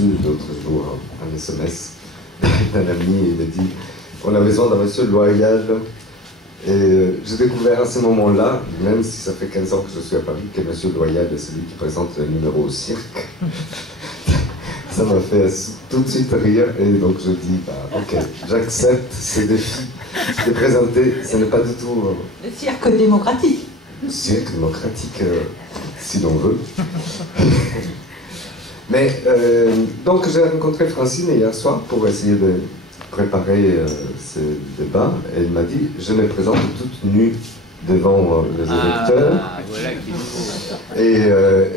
reçu l'autre jour un SMS d'un ami, il me dit on a besoin d'un monsieur loyal. Et j'ai découvert à ce moment-là, même si ça fait 15 ans que je suis à Paris, que monsieur loyal est celui qui présente le numéro au cirque. Ça m'a fait tout de suite rire, et donc je dis, bah, ok, j'accepte ce défi de présenter, ce n'est pas du tout... le cirque démocratique. Le cirque démocratique, si l'on veut. Mais, donc j'ai rencontré Francine hier soir pour essayer de préparer ce débat, et elle m'a dit, je me présente toute nue devant les électeurs. Voilà qu'il faut.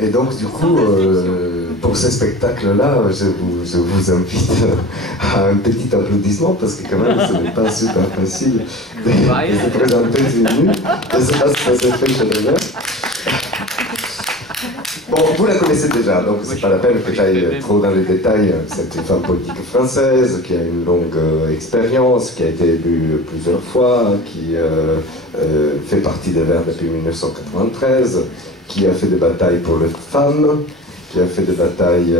Et donc, du coup, pour ce spectacle-là, je vous invite à un petit applaudissement, parce que quand même, ce n'est pas super facile de se présenter nu. Je ne sais pas si ça s'est fait chez les gens. Bon, vous la connaissez déjà, donc c'est pas la peine que j'aille trop dans les détails. C'est une femme politique française qui a une longue expérience, qui a été élue plusieurs fois, qui fait partie des Verts depuis 1993, qui a fait des batailles pour les femmes, qui a fait des batailles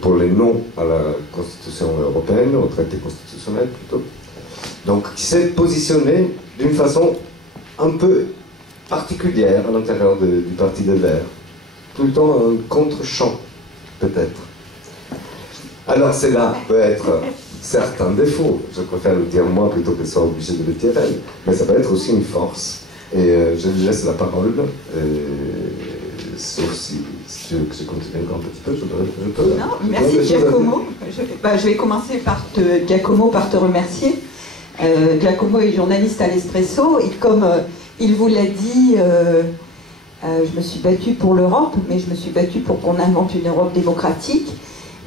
pour les non à la Constitution européenne, au traité constitutionnel plutôt. Donc qui s'est positionnée d'une façon un peu particulière à l'intérieur du Parti des Verts. Tout le temps un contre-champ, peut-être. Alors cela peut être certes un défaut, je préfère le dire moi plutôt que soit obligé de le dire elle, mais ça peut être aussi une force. Et je lui laisse la parole, sauf si tu veux que je continue encore un petit peu, je peux. Non, merci Giacomo. Je vais commencer Giacomo, par te remercier. Giacomo est journaliste à l'Espresso, et comme il vous l'a dit, je me suis battue pour l'Europe, mais je me suis battue pour qu'on invente une Europe démocratique.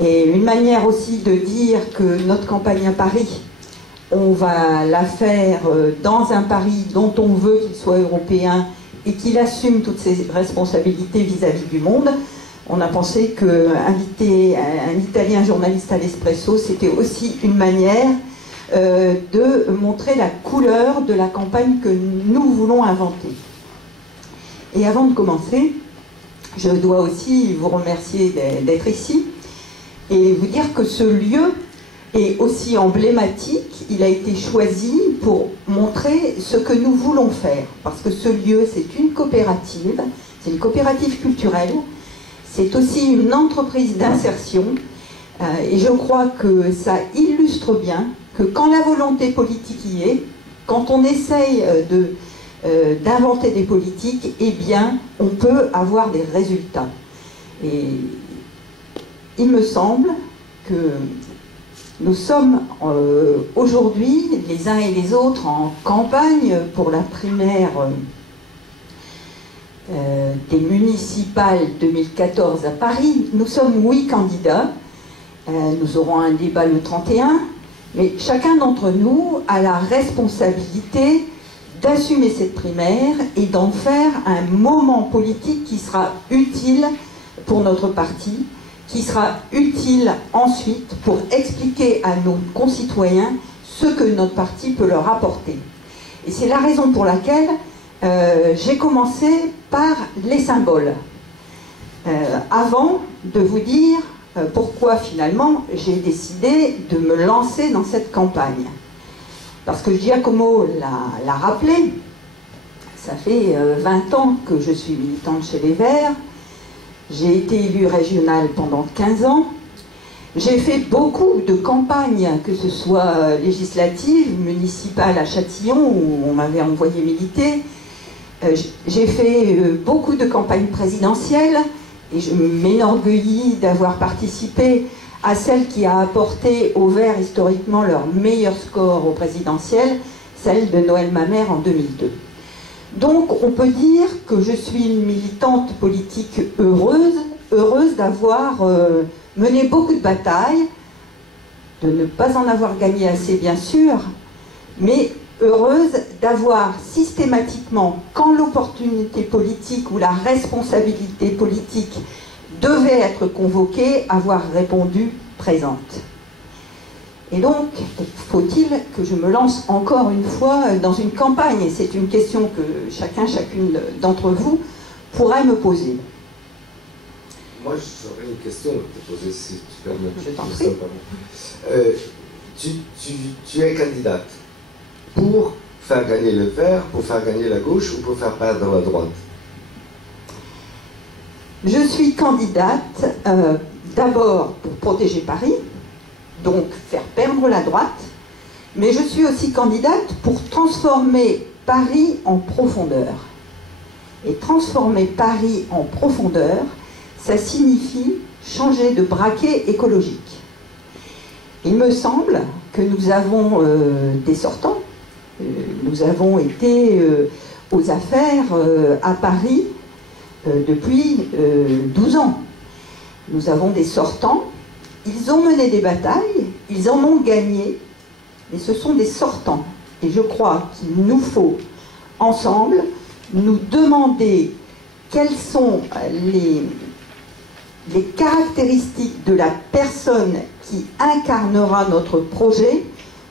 Et une manière aussi de dire que notre campagne à Paris, on va la faire dans un Paris dont on veut qu'il soit européen et qu'il assume toutes ses responsabilités vis-à-vis du monde. On a pensé qu'inviter un Italien journaliste à l'Espresso, c'était aussi une manière de montrer la couleur de la campagne que nous voulons inventer. Et avant de commencer, je dois aussi vous remercier d'être ici et vous dire que ce lieu est aussi emblématique. Il a été choisi pour montrer ce que nous voulons faire. Parce que ce lieu, c'est une coopérative culturelle, c'est aussi une entreprise d'insertion. Et je crois que ça illustre bien que quand la volonté politique y est, quand on essaye d'inventer des politiques, eh bien, on peut avoir des résultats. Et il me semble que nous sommes aujourd'hui, les uns et les autres, en campagne pour la primaire des municipales 2014 à Paris. Nous sommes 8 candidats. Nous aurons un débat le 31, mais chacun d'entre nous a la responsabilité d'assumer cette primaire et d'en faire un moment politique qui sera utile pour notre parti, qui sera utile ensuite pour expliquer à nos concitoyens ce que notre parti peut leur apporter. Et c'est la raison pour laquelle j'ai commencé par les symboles. Avant de vous dire pourquoi finalement j'ai décidé de me lancer dans cette campagne. Parce que Giacomo l'a rappelé, ça fait 20 ans que je suis militante chez les Verts, j'ai été élue régionale pendant 15 ans, j'ai fait beaucoup de campagnes, que ce soit législatives, municipales à Châtillon, où on m'avait envoyé militer, j'ai fait beaucoup de campagnes présidentielles, et je m'enorgueillis d'avoir participé à celle qui a apporté aux Verts historiquement leur meilleur score au présidentiel, celle de Noël Mamère en 2002. Donc on peut dire que je suis une militante politique heureuse d'avoir mené beaucoup de batailles, de ne pas en avoir gagné assez bien sûr, mais heureuse d'avoir systématiquement, quand l'opportunité politique ou la responsabilité politique devait être convoquée, avoir répondu présente. Et donc, faut-il que je me lance encore une fois dans une campagne? Et c'est une question que chacune d'entre vous pourrait me poser. Moi, j'aurais une question à te poser, si tu permets. Je t'en prie. Tu es candidate pour faire gagner le vert, pour faire gagner la gauche ou pour faire perdre la droite? Je suis candidate d'abord pour protéger Paris, donc faire perdre la droite, mais je suis aussi candidate pour transformer Paris en profondeur. Et transformer Paris en profondeur, ça signifie changer de braquet écologique. Il me semble que nous avons des sortants. Nous avons été aux affaires à Paris depuis 12 ans. Nous avons des sortants. Ils ont mené des batailles, ils en ont gagné, mais ce sont des sortants. Et je crois qu'il nous faut, ensemble, nous demander quelles sont les caractéristiques de la personne qui incarnera notre projet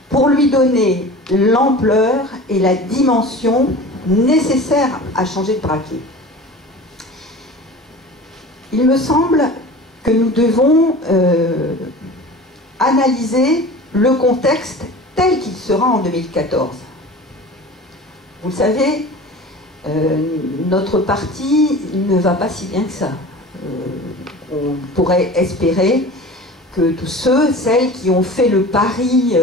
pour lui donner l'ampleur et la dimension nécessaires à changer de braquet. Il me semble que nous devons analyser le contexte tel qu'il sera en 2014. Vous le savez, notre parti ne va pas si bien que ça. On pourrait espérer que tous ceux, celles qui ont fait le pari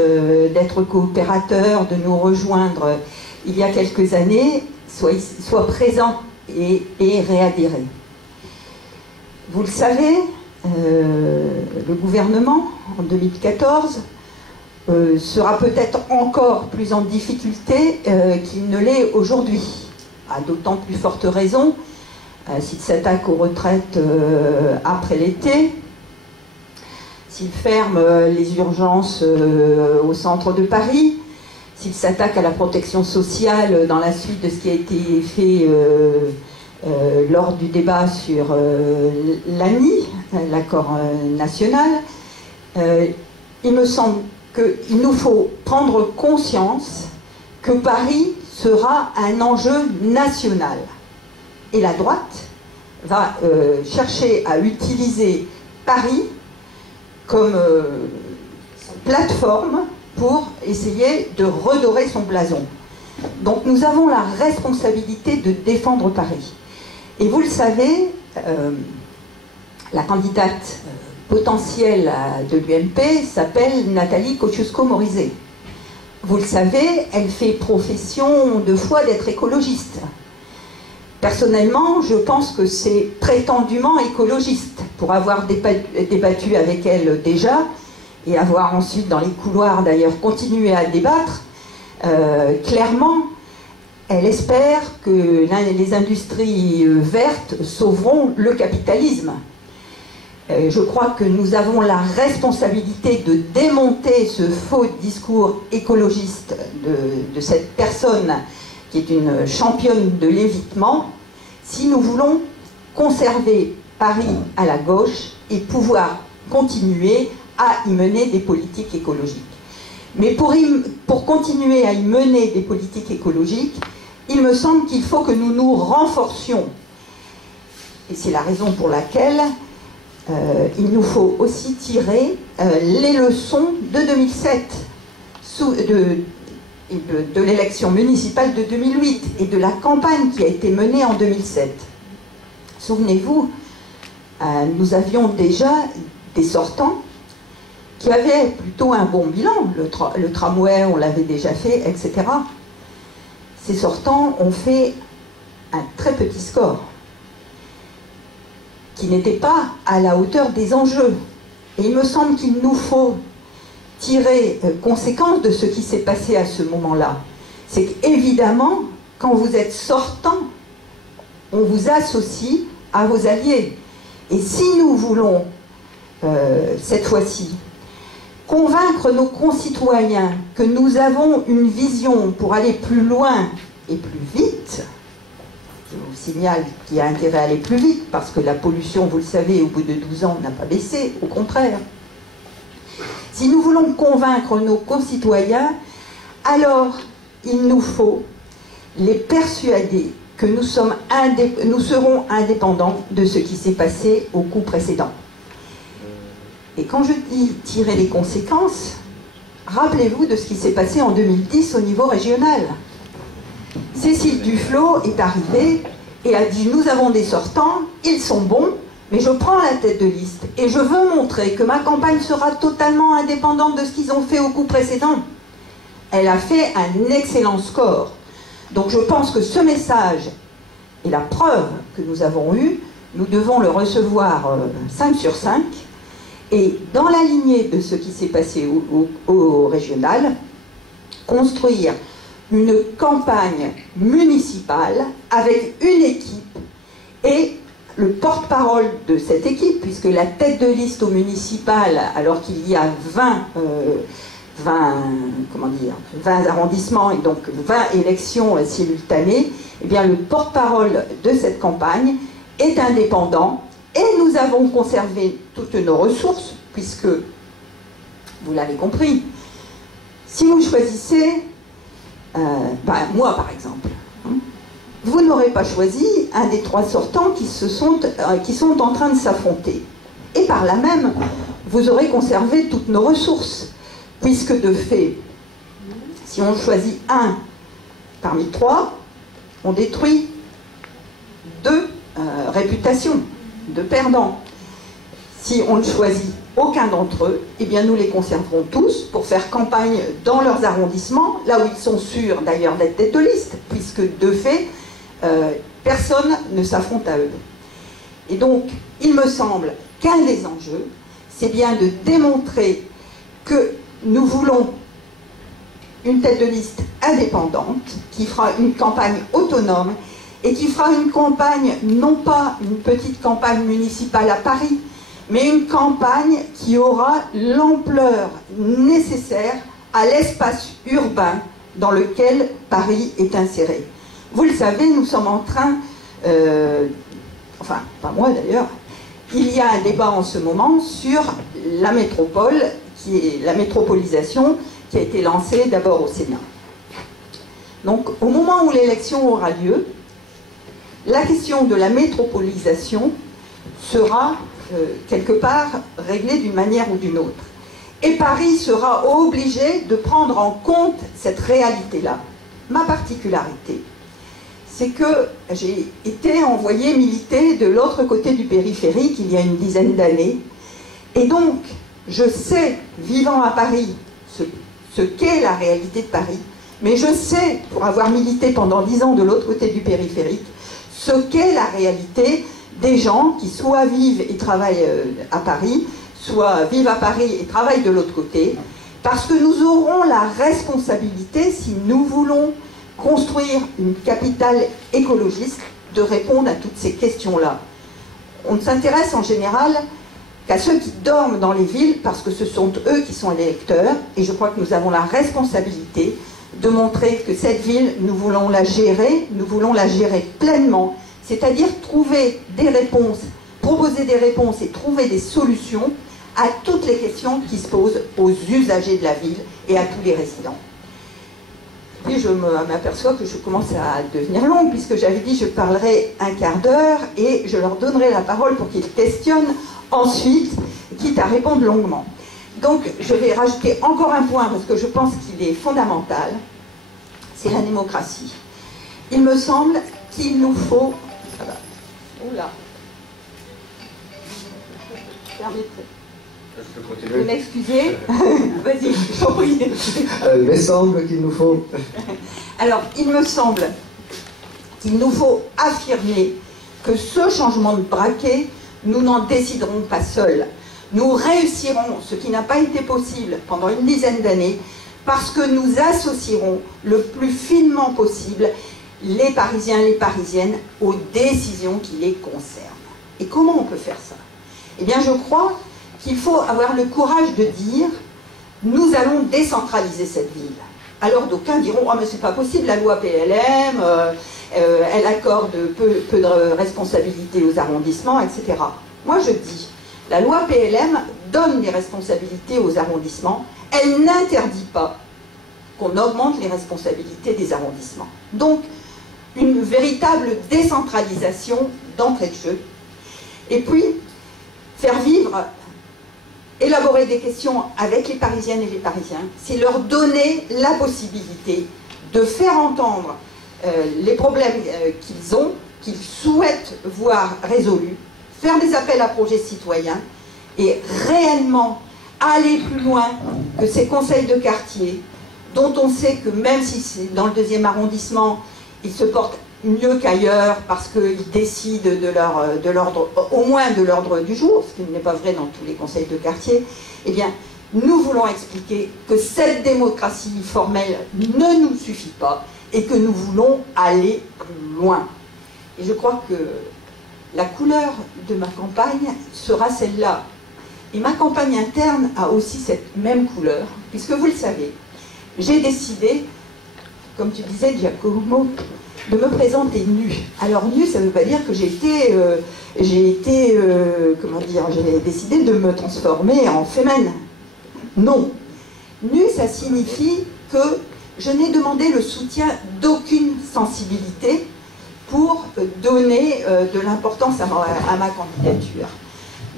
d'être coopérateurs, de nous rejoindre il y a quelques années, soient présents et réadhérés. Vous le savez, le gouvernement, en 2014, sera peut-être encore plus en difficulté qu'il ne l'est aujourd'hui, à d'autant plus forte raison s'il s'attaque aux retraites après l'été, s'il ferme les urgences au centre de Paris, s'il s'attaque à la protection sociale dans la suite de ce qui a été fait lors du débat sur l'ANI, l'accord national. Il me semble qu'il nous faut prendre conscience que Paris sera un enjeu national. Et la droite va chercher à utiliser Paris comme plateforme pour essayer de redorer son blason. Donc nous avons la responsabilité de défendre Paris. Et vous le savez, la candidate potentielle de l'UMP s'appelle Nathalie Kosciusko-Morizet. Vous le savez, elle fait profession de foi d'être écologiste. Personnellement, je pense que c'est prétendument écologiste, pour avoir débattu avec elle déjà, et avoir ensuite, dans les couloirs d'ailleurs, continué à débattre. Clairement, elle espère que les industries vertes sauveront le capitalisme. Je crois que nous avons la responsabilité de démonter ce faux discours écologiste de cette personne qui est une championne de l'évitement, si nous voulons conserver Paris à la gauche et pouvoir continuer à y mener des politiques écologiques. Mais pour continuer à y mener des politiques écologiques, il me semble qu'il faut que nous nous renforcions. Et c'est la raison pour laquelle il nous faut aussi tirer les leçons de 2007, de l'élection municipale de 2008 et de la campagne qui a été menée en 2007. Souvenez-vous, nous avions déjà des sortants qui avaient plutôt un bon bilan. Le tramway, on l'avait déjà fait, etc. Ces sortants ont fait un très petit score qui n'était pas à la hauteur des enjeux. Et il me semble qu'il nous faut tirer conséquence de ce qui s'est passé à ce moment-là. C'est qu'évidemment, quand vous êtes sortant, on vous associe à vos alliés. Et si nous voulons, cette fois-ci, convaincre nos concitoyens que nous avons une vision pour aller plus loin et plus vite, je vous signale qu'il y a intérêt à aller plus vite, parce que la pollution, vous le savez, au bout de 12 ans, n'a pas baissé, au contraire. Si nous voulons convaincre nos concitoyens, alors il nous faut les persuader que nous serons indépendants de ce qui s'est passé au coup précédent. Et quand je dis tirer les conséquences, rappelez-vous de ce qui s'est passé en 2010 au niveau régional. Cécile Duflot est arrivée et a dit « Nous avons des sortants, ils sont bons, mais je prends la tête de liste et je veux montrer que ma campagne sera totalement indépendante de ce qu'ils ont fait au coup précédent. » Elle a fait un excellent score. Donc je pense que ce message est la preuve que nous avons eue. Nous devons le recevoir 5 sur 5. Et dans la lignée de ce qui s'est passé au régional, construire une campagne municipale avec une équipe et le porte-parole de cette équipe, puisque la tête de liste au municipal, alors qu'il y a 20 arrondissements et donc 20 élections simultanées, eh bien le porte-parole de cette campagne est indépendant et nous avons conservé toutes nos ressources, puisque, vous l'avez compris, si vous choisissez, moi par exemple, vous n'aurez pas choisi un des 3 sortants qui sont en train de s'affronter. Et par là même, vous aurez conservé toutes nos ressources. Puisque de fait, si on choisit un parmi 3, on détruit 2 réputations de perdants. Si on ne choisit aucun d'entre eux, eh bien nous les conserverons tous pour faire campagne dans leurs arrondissements, là où ils sont sûrs d'ailleurs d'être tête de liste, puisque de fait, personne ne s'affronte à eux. Et donc, il me semble qu'un des enjeux, c'est bien de démontrer que nous voulons une tête de liste indépendante qui fera une campagne autonome et qui fera une campagne, non pas une petite campagne municipale à Paris, mais une campagne qui aura l'ampleur nécessaire à l'espace urbain dans lequel Paris est inséré. Vous le savez, nous sommes en train, enfin, pas moi d'ailleurs, il y a un débat en ce moment sur la métropole, qui est la métropolisation, qui a été lancée d'abord au Sénat. Donc, au moment où l'élection aura lieu, la question de la métropolisation sera quelque part réglée d'une manière ou d'une autre. Et Paris sera obligé de prendre en compte cette réalité-là. Ma particularité, c'est que j'ai été envoyée militer de l'autre côté du périphérique il y a une dizaine d'années. Et donc, je sais, vivant à Paris, ce qu'est la réalité de Paris, mais je sais, pour avoir milité pendant 10 ans de l'autre côté du périphérique, ce qu'est la réalité des gens qui soit vivent et travaillent à Paris, soit vivent à Paris et travaillent de l'autre côté, parce que nous aurons la responsabilité, si nous voulons construire une capitale écologiste, de répondre à toutes ces questions-là. On ne s'intéresse en général qu'à ceux qui dorment dans les villes, parce que ce sont eux qui sont les électeurs, et je crois que nous avons la responsabilité de montrer que cette ville, nous voulons la gérer pleinement, c'est-à-dire trouver des réponses, proposer des réponses et trouver des solutions à toutes les questions qui se posent aux usagers de la ville et à tous les résidents. Et je m'aperçois que je commence à devenir longue, puisque j'avais dit que je parlerai un quart d'heure et je leur donnerai la parole pour qu'ils questionnent ensuite, quitte à répondre longuement. Donc je vais rajouter encore un point, parce que je pense qu'il est fondamental, c'est la démocratie. Il me semble qu'il nous faut... Oula. Permettez. Je peux continuer. Vous m'excusez. Vas-y, je t'en prie. Il me semble qu'il nous faut... Alors, il me semble qu'il nous faut affirmer que ce changement de braquet, nous n'en déciderons pas seuls. Nous réussirons ce qui n'a pas été possible pendant une dizaine d'années, parce que nous associerons le plus finement possible les Parisiens et les Parisiennes aux décisions qui les concernent. Et comment on peut faire ça? Eh bien, je crois qu'il faut avoir le courage de dire « nous allons décentraliser cette ville ». Alors d'aucuns diront « oh mais c'est pas possible, la loi PLM, elle accorde peu de responsabilités aux arrondissements, etc. » Moi je dis, la loi PLM donne des responsabilités aux arrondissements, elle n'interdit pas qu'on augmente les responsabilités des arrondissements. Donc, une véritable décentralisation d'entrée de jeu. Et puis, faire vivre, élaborer des questions avec les Parisiennes et les Parisiens, c'est leur donner la possibilité de faire entendre les problèmes qu'ils ont, qu'ils souhaitent voir résolus, faire des appels à projets citoyens et réellement aller plus loin que ces conseils de quartier, dont on sait que même si c'est dans le 2e arrondissement, ils se portent mieux qu'ailleurs parce qu'ils décident de l'ordre, au moins de l'ordre du jour, ce qui n'est pas vrai dans tous les conseils de quartier. Eh bien, nous voulons expliquer que cette démocratie formelle ne nous suffit pas et que nous voulons aller plus loin. Et je crois que la couleur de ma campagne sera celle-là. Et ma campagne interne a aussi cette même couleur, puisque vous le savez, j'ai décidé, comme tu disais, Giacomo, de me présenter nue. Alors nue, ça ne veut pas dire que j'ai décidé de me transformer en féminin. Non. Nue, ça signifie que je n'ai demandé le soutien d'aucune sensibilité pour donner de l'importance à ma candidature.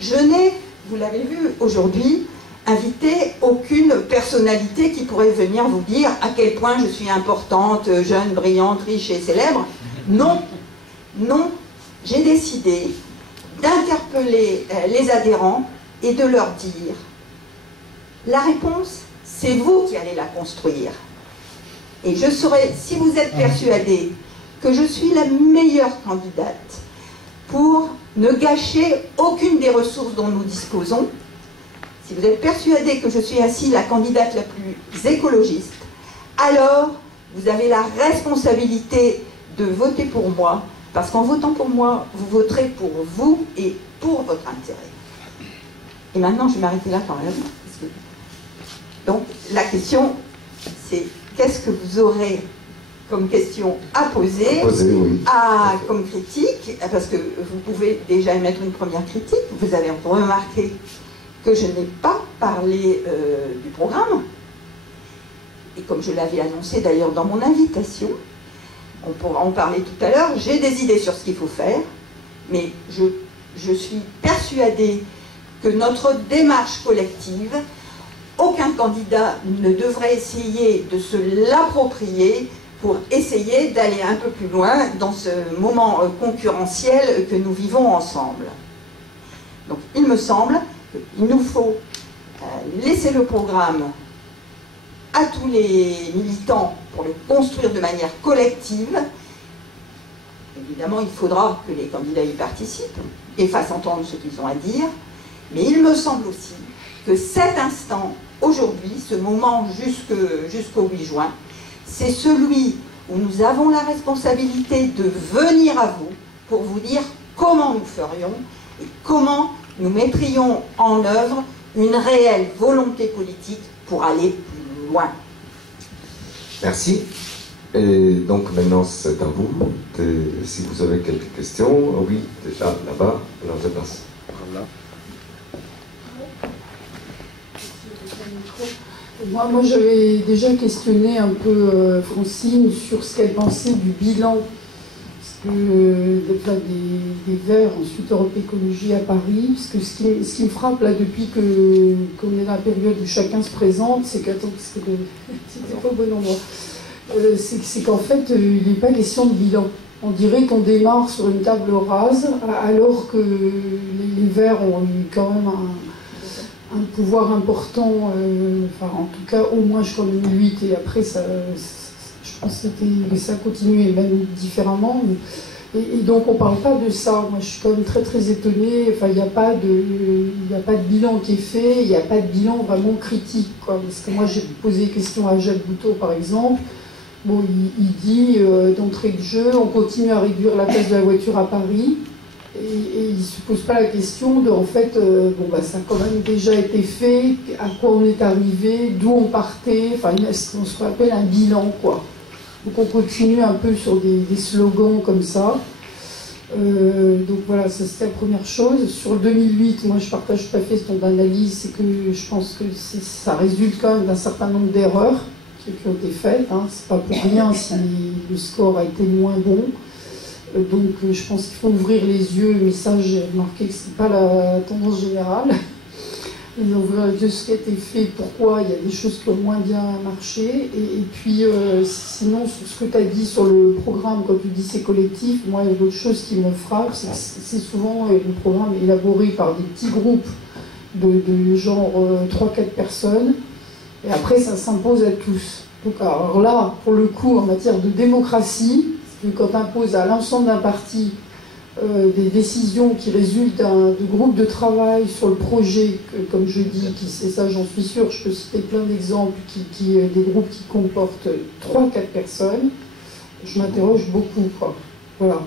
Je n'ai, vous l'avez vu aujourd'hui, invité aucune personnalité qui pourrait venir vous dire à quel point je suis importante, jeune, brillante, riche et célèbre. Non, non, j'ai décidé d'interpeller les adhérents et de leur dire la réponse, c'est vous qui allez la construire. Et je serai, si vous êtes persuadés que je suis la meilleure candidate pour ne gâcher aucune des ressources dont nous disposons, si vous êtes persuadé que je suis ainsi la candidate la plus écologiste, alors vous avez la responsabilité de voter pour moi, parce qu'en votant pour moi, vous voterez pour vous et pour votre intérêt. Et maintenant, je vais m'arrêter là quand même. Donc, la question, c'est qu'est-ce que vous aurez comme question à poser, oui. Comme critique, parce que vous pouvez déjà émettre une première critique. Vous avez remarqué que je n'ai pas parlé du programme, et comme je l'avais annoncé d'ailleurs dans mon invitation, on pourra en parler tout à l'heure, j'ai des idées sur ce qu'il faut faire, mais je suis persuadée que notre démarche collective, aucun candidat ne devrait essayer de se l'approprier pour essayer d'aller un peu plus loin dans ce moment concurrentiel que nous vivons ensemble. Donc il me semble qu'il nous faut laisser le programme à tous les militants pour le construire de manière collective. Évidemment, il faudra que les candidats y participent et fassent entendre ce qu'ils ont à dire, mais il me semble aussi que cet instant, aujourd'hui, ce moment jusqu'au 8 juin, c'est celui où nous avons la responsabilité de venir à vous pour vous dire comment nous ferions et comment nous mettrions en œuvre une réelle volonté politique pour aller plus loin. Merci. Et donc maintenant c'est à vous. Si vous avez quelques questions, oui, déjà là-bas, alors je passe. Voilà. Moi j'avais déjà questionné un peu Francine sur ce qu'elle pensait du bilan des Verts, ensuite Europe Écologie à Paris, parce que ce qui me frappe là depuis qu'on est dans la période où chacun se présente, c'est qu'attends, c'était pas au bon endroit, c'est qu'en fait il n'est pas question de bilan. On dirait qu'on démarre sur une table rase, alors que les Verts ont eu quand même un pouvoir important, enfin en tout cas au moins jusqu'en 2008, et après ça, je pense que ça a continué même différemment. Et donc on ne parle pas de ça. Moi je suis quand même très très étonnée. Enfin il n'y a pas de bilan qui est fait, il n'y a pas de bilan vraiment critique, quoi. Parce que moi j'ai posé des questions à Jacques Boutot par exemple. Bon, il dit d'entrée de jeu, on continue à réduire la place de la voiture à Paris. Et il ne se pose pas la question de, en fait, ça a quand même déjà été fait, à quoi on est arrivé, d'où on partait, enfin, on se rappelle un bilan, quoi. Donc on continue un peu sur des slogans comme ça. Donc voilà, ça c'était la première chose. Sur le 2008, moi je partage tout à fait ton analyse, c'est que je pense que ça résulte quand même d'un certain nombre d'erreurs qui ont été faites. Hein. C'est pas pour rien si le score a été moins bon. Donc je pense qu'il faut ouvrir les yeux, mais ça j'ai remarqué que ce n'est pas la tendance générale. Ouvrir les yeux ce qui a été fait, pourquoi il y a des choses qui ont moins bien marché. Et puis sinon, sur ce que tu as dit sur le programme, quand tu dis c'est collectif, moi il y a d'autres choses qui me frappent, c'est souvent le programme élaboré par des petits groupes de genre 3-4 personnes, et après ça s'impose à tous. Donc alors là, pour le coup, en matière de démocratie, quand tu imposes à l'ensemble d'un parti des décisions qui résultent de groupes de travail sur le projet, comme je dis, c'est ça j'en suis sûre, je peux citer plein d'exemples, des groupes qui comportent 3-4 personnes, je m'interroge beaucoup, quoi. Voilà.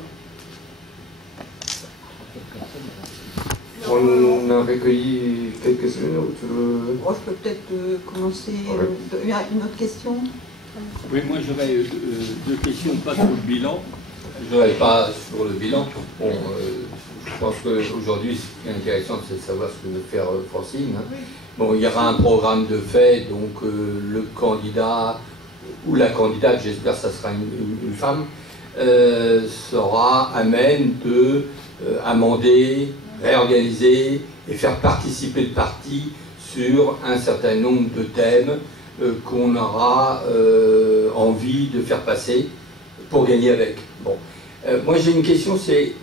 On a recueilli quelques-unes. Oh, je peux peut-être commencer une autre question. Oui, moi j'aurais deux questions, pas sur le bilan. Je n'aurais pas sur le bilan. Bon, je pense qu'aujourd'hui, ce qui est intéressant, c'est de savoir ce que veut faire Francine. Hein. Bon, il y aura un programme de fait, donc le candidat ou la candidate, j'espère que ça sera une femme, sera amène de amender, réorganiser et faire participer le parti sur un certain nombre de thèmes qu'on aura envie de faire passer pour gagner avec. Bon. Moi j'ai une question, c'est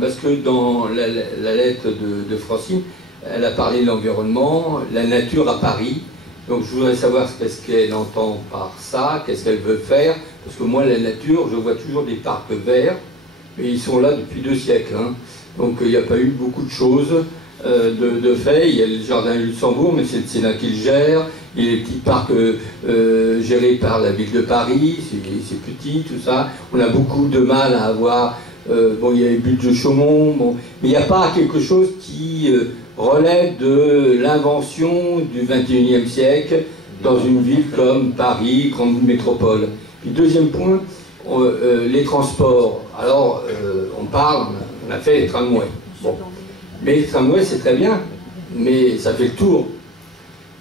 parce que dans la lettre de Francine, elle a parlé de l'environnement, la nature à Paris. Donc je voudrais savoir qu'est-ce qu'elle entend par ça, qu'est-ce qu'elle veut faire, parce que moi la nature, je vois toujours des parcs verts, mais ils sont là depuis 2 siècles. Hein. Donc il n'y a pas eu beaucoup de choses de fait. Il y a le jardin Luxembourg, mais c'est le Sénat qui le gère. Il y a les petits parcs gérés par la ville de Paris, c'est petit, tout ça. On a beaucoup de mal à avoir... bon, il y a les bulles de Chaumont, bon, mais il n'y a pas quelque chose qui relève de l'invention du XXIe siècle dans une ville comme Paris, grande métropole. Puis deuxième point, les transports. Alors, on a fait les tramways. Bon. Mais les tramways, c'est très bien, mais ça fait le tour.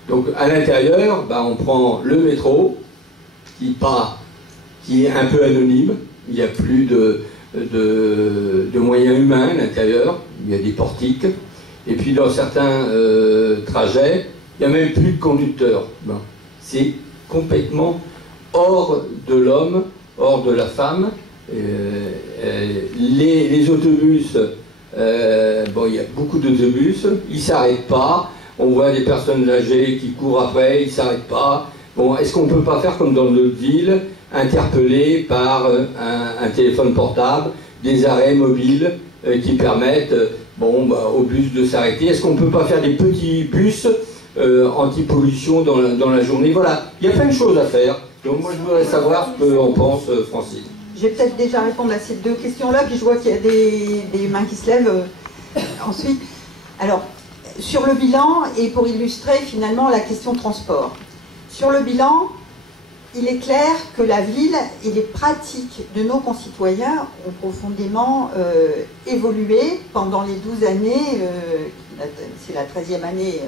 Donc à l'intérieur, on prend le métro, qui est un peu anonyme, il n'y a plus de moyens humains à l'intérieur, il y a des portiques, et puis dans certains trajets, il n'y a même plus de conducteur. Ben, c'est complètement hors de l'homme, hors de la femme. Les autobus, bon, il y a beaucoup d'autobus, ils ne s'arrêtent pas. On voit des personnes âgées qui courent après, ils ne s'arrêtent pas. Bon, est-ce qu'on ne peut pas faire comme dans notre ville, interpellé par un téléphone portable, des arrêts mobiles qui permettent au bus de s'arrêter? Est-ce qu'on ne peut pas faire des petits bus anti-pollution dans la journée? Voilà, il y a plein de choses à faire. Donc moi je voudrais savoir ce qu'en pense Francine. Je vais peut-être déjà répondre à ces 2 questions-là, puis je vois qu'il y a des mains qui se lèvent ensuite. Alors, sur le bilan, et pour illustrer finalement la question transport. Sur le bilan, il est clair que la ville et les pratiques de nos concitoyens ont profondément évolué pendant les 12 années, c'est la 13e année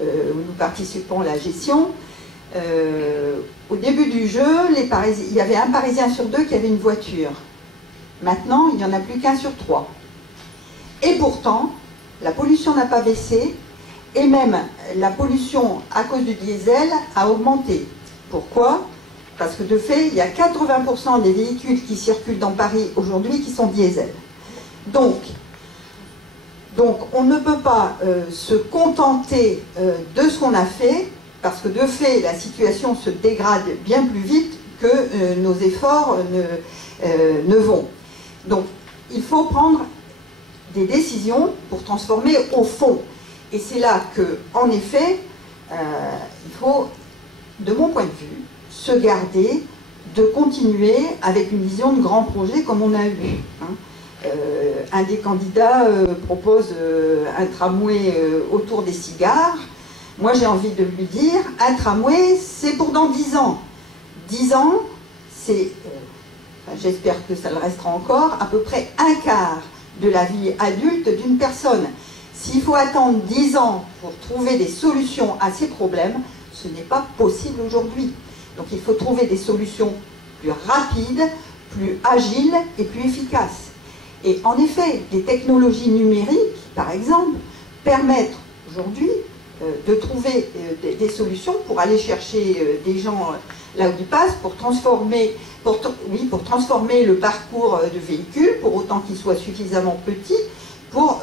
où nous participons à la gestion. Au début du jeu, il y avait un Parisien sur 2 qui avait une voiture. Maintenant, il n'y en a plus qu'un sur 3. Et pourtant, la pollution n'a pas baissé, et même la pollution à cause du diesel a augmenté. Pourquoi? Parce que de fait, il y a 80% des véhicules qui circulent dans Paris aujourd'hui qui sont diesel. Donc on ne peut pas se contenter de ce qu'on a fait, parce que de fait, la situation se dégrade bien plus vite que nos efforts ne vont. Donc, il faut prendre des décisions pour transformer au fond. Et c'est là que, en effet, il faut, de mon point de vue, se garder de continuer avec une vision de grand projet comme on a eu. Hein. Un des candidats propose un tramway autour des cigares. Moi, j'ai envie de lui dire, un tramway, c'est pour dans 10 ans. 10 ans, c'est, j'espère que ça le restera encore, à peu près un quart de la vie adulte d'une personne. S'il faut attendre 10 ans pour trouver des solutions à ces problèmes, ce n'est pas possible aujourd'hui. Donc il faut trouver des solutions plus rapides, plus agiles et plus efficaces. Et en effet, les technologies numériques, par exemple, permettent aujourd'hui de trouver des solutions pour aller chercher des gens là où ils passent, pour transformer le parcours de véhicule, pour autant qu'il soit suffisamment petit, pour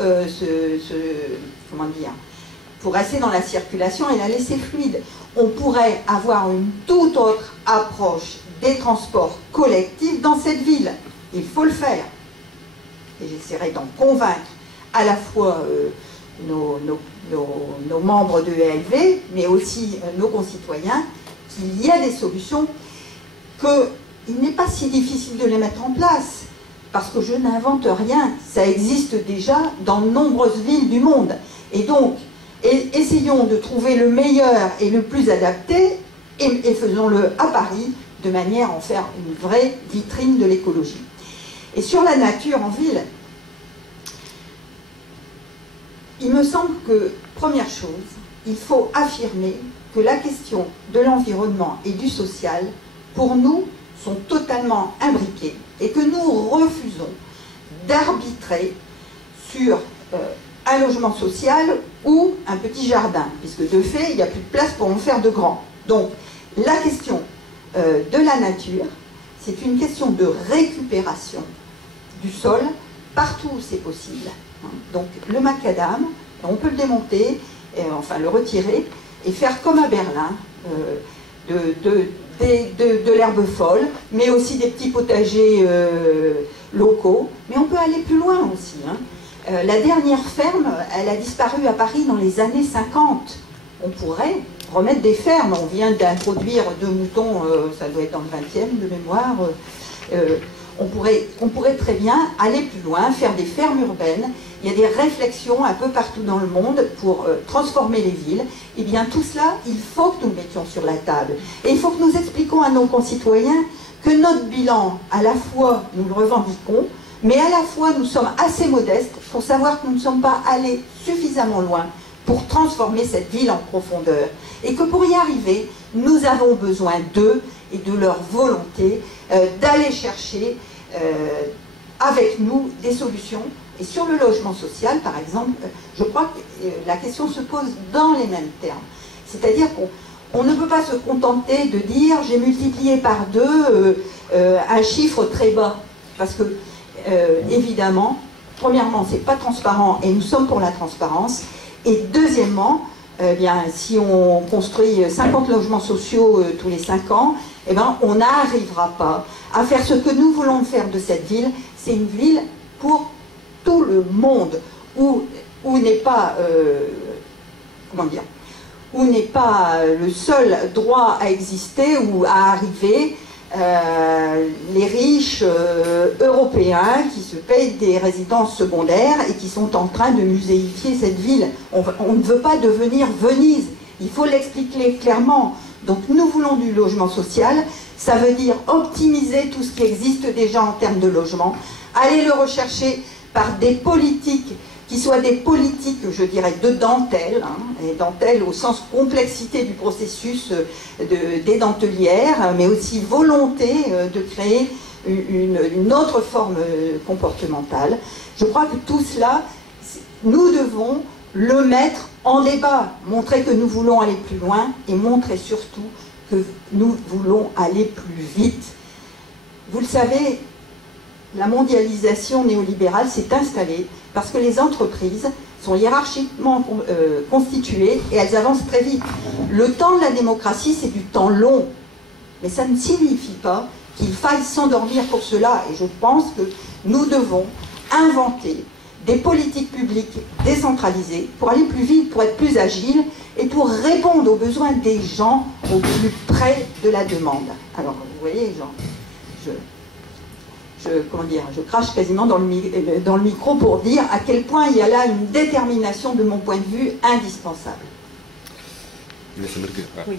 pour rester dans la circulation et la laisser fluide. On pourrait avoir une toute autre approche des transports collectifs dans cette ville. Il faut le faire. Et j'essaierai d'en convaincre à la fois nos membres de ELV, mais aussi nos concitoyens, qu'il y a des solutions, qu'il n'est pas si difficile de les mettre en place, parce que je n'invente rien, ça existe déjà dans de nombreuses villes du monde. Et donc, essayons de trouver le meilleur et le plus adapté, et faisons-le à Paris, de manière à en faire une vraie vitrine de l'écologie. Et sur la nature en ville, il me semble que, première chose, il faut affirmer que la question de l'environnement et du social, pour nous, sont totalement imbriquées et que nous refusons d'arbitrer sur un logement social ou un petit jardin, puisque de fait, il n'y a plus de place pour en faire de grands. Donc, la question de la nature, c'est une question de récupération du sol partout où c'est possible. Donc le macadam, on peut le démonter, enfin le retirer, et faire comme à Berlin, de l'herbe folle, mais aussi des petits potagers locaux. Mais on peut aller plus loin aussi. La dernière ferme, elle a disparu à Paris dans les années 50. On pourrait remettre des fermes. On vient d'introduire 2 moutons, ça doit être dans le 20e de mémoire. On pourrait très bien aller plus loin, faire des fermes urbaines. Il y a des réflexions un peu partout dans le monde pour transformer les villes. Et bien tout cela, il faut que nous le mettions sur la table. Et il faut que nous expliquions à nos concitoyens que notre bilan, à la fois nous le revendiquons, mais à la fois nous sommes assez modestes pour savoir que nous ne sommes pas allés suffisamment loin pour transformer cette ville en profondeur. Et que pour y arriver, nous avons besoin d'eux et de leur volonté d'aller chercher avec nous des solutions. Et sur le logement social, par exemple, je crois que la question se pose dans les mêmes termes. C'est-à-dire qu'on ne peut pas se contenter de dire j'ai multiplié par 2 un chiffre très bas. Parce que, évidemment, premièrement, c'est pas transparent et nous sommes pour la transparence. Et deuxièmement, si on construit 50 logements sociaux tous les 5 ans, on n'arrivera pas à faire ce que nous voulons faire de cette ville. C'est une ville pour tout le monde, où n'est pas, où n'est pas le seul droit à exister ou à arriver les riches européens qui se payent des résidences secondaires et qui sont en train de muséifier cette ville. On ne veut pas devenir Venise, il faut l'expliquer clairement. Donc nous voulons du logement social, ça veut dire optimiser tout ce qui existe déjà en termes de logement, aller le rechercher par des politiques qui soient des politiques, je dirais, de dentelle, et dentelle au sens complexité du processus des dentelières, mais aussi volonté de créer une autre forme comportementale. Je crois que tout cela, nous devons le mettre en débat, montrer que nous voulons aller plus loin et montrer surtout que nous voulons aller plus vite. Vous le savez, la mondialisation néolibérale s'est installée parce que les entreprises sont hiérarchiquement constituées et elles avancent très vite. Le temps de la démocratie, c'est du temps long, mais ça ne signifie pas qu'il faille s'endormir pour cela. Et je pense que nous devons inventer des politiques publiques décentralisées pour aller plus vite, pour être plus agiles et pour répondre aux besoins des gens au plus près de la demande. Alors, vous voyez, je crache quasiment dans le micro pour dire à quel point il y a là une détermination de mon point de vue indispensable. Oui.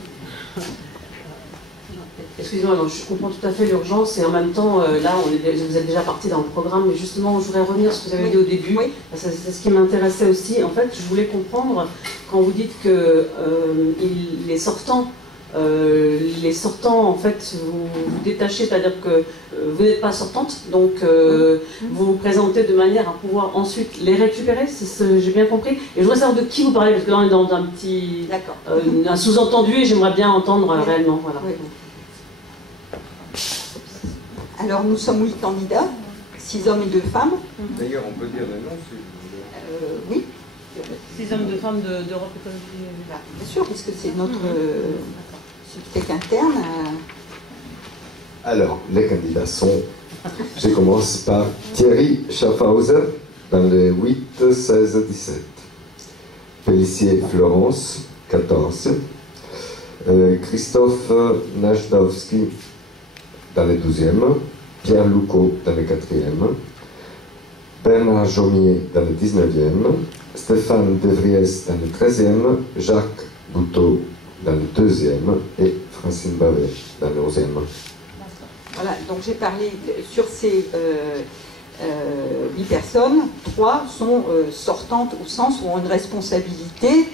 Excusez-moi, je comprends tout à fait l'urgence et en même temps, là, vous êtes déjà parti dans le programme, mais justement, je voudrais revenir sur ce que vous avez dit au début. Oui. C'est ce qui m'intéressait aussi. En fait, je voulais comprendre, quand vous dites que les sortants les sortants, en fait, vous détachez, c'est-à-dire que vous n'êtes pas sortante, donc vous vous présentez de manière à pouvoir ensuite les récupérer, j'ai bien compris. Et je voudrais savoir de qui vous parlez, parce que là on est dans un petit un sous-entendu et j'aimerais bien entendre réellement. Voilà. Oui. Alors nous sommes 8 candidats, 6 hommes et 2 femmes. D'ailleurs, on peut dire le nom si vous voulez. Oui. 6 hommes, 2 femmes d'Europe Écologie. Bien sûr, puisque c'est notre subtech interne. Alors, les candidats sont, je commence par Thierry Schaffhauser dans les 8, 16, 17. Pellissier Florence, 14. Christophe Najdowski dans les 12e. Pierre Loucaud dans les 4e. Bernard Jomier dans le 19e. Stéphane Devries dans le 13e. Jacques Bouteau dans le 2e. Et Francine Bavet dans le 11e. Voilà, donc j'ai parlé sur ces 8 personnes, 3 sont sortantes au sens où ont une responsabilité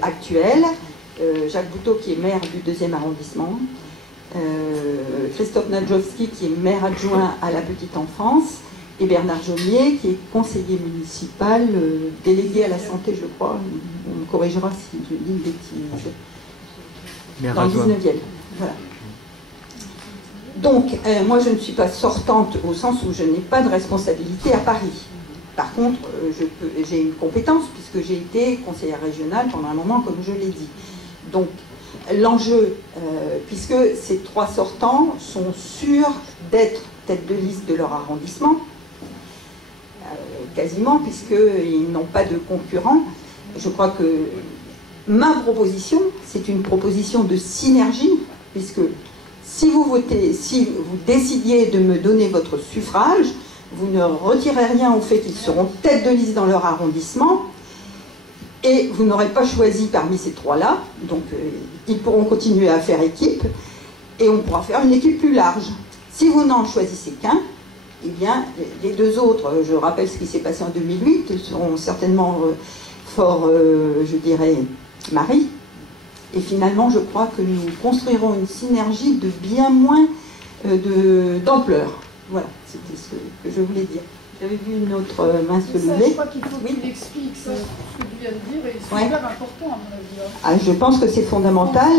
actuelle. Jacques Bouteau qui est maire du 2e arrondissement, Christophe Nadjowski qui est maire adjoint à la petite enfance, et Bernard Jomier qui est conseiller municipal, délégué à la santé, je crois, on me corrigera si je dis une bêtise, dans le 19e. Voilà. Donc, moi je ne suis pas sortante au sens où je n'ai pas de responsabilité à Paris. Par contre, j'ai une compétence puisque j'ai été conseillère régionale pendant un moment, comme je l'ai dit. Donc, l'enjeu, puisque ces 3 sortants sont sûrs d'être tête de liste de leur arrondissement, quasiment, puisqu'ils n'ont pas de concurrents, je crois que ma proposition, c'est une proposition de synergie, puisque si vous votez, si vous décidiez de me donner votre suffrage, vous ne retirez rien au fait qu'ils seront tête de liste dans leur arrondissement, et vous n'aurez pas choisi parmi ces 3-là, donc ils pourront continuer à faire équipe, et on pourra faire une équipe plus large. Si vous n'en choisissez qu'un, eh bien, les 2 autres, je rappelle ce qui s'est passé en 2008, seront certainement fort, je dirais, maris. Et finalement, je crois que nous construirons une synergie de bien moins d'ampleur. Voilà, c'était ce que je voulais dire. J'avais vu une autre main se lever. Je crois qu'il faut que tu l'expliques, ce que tu viens de dire, et c'est super important à mon avis. Ah, je pense que c'est fondamental.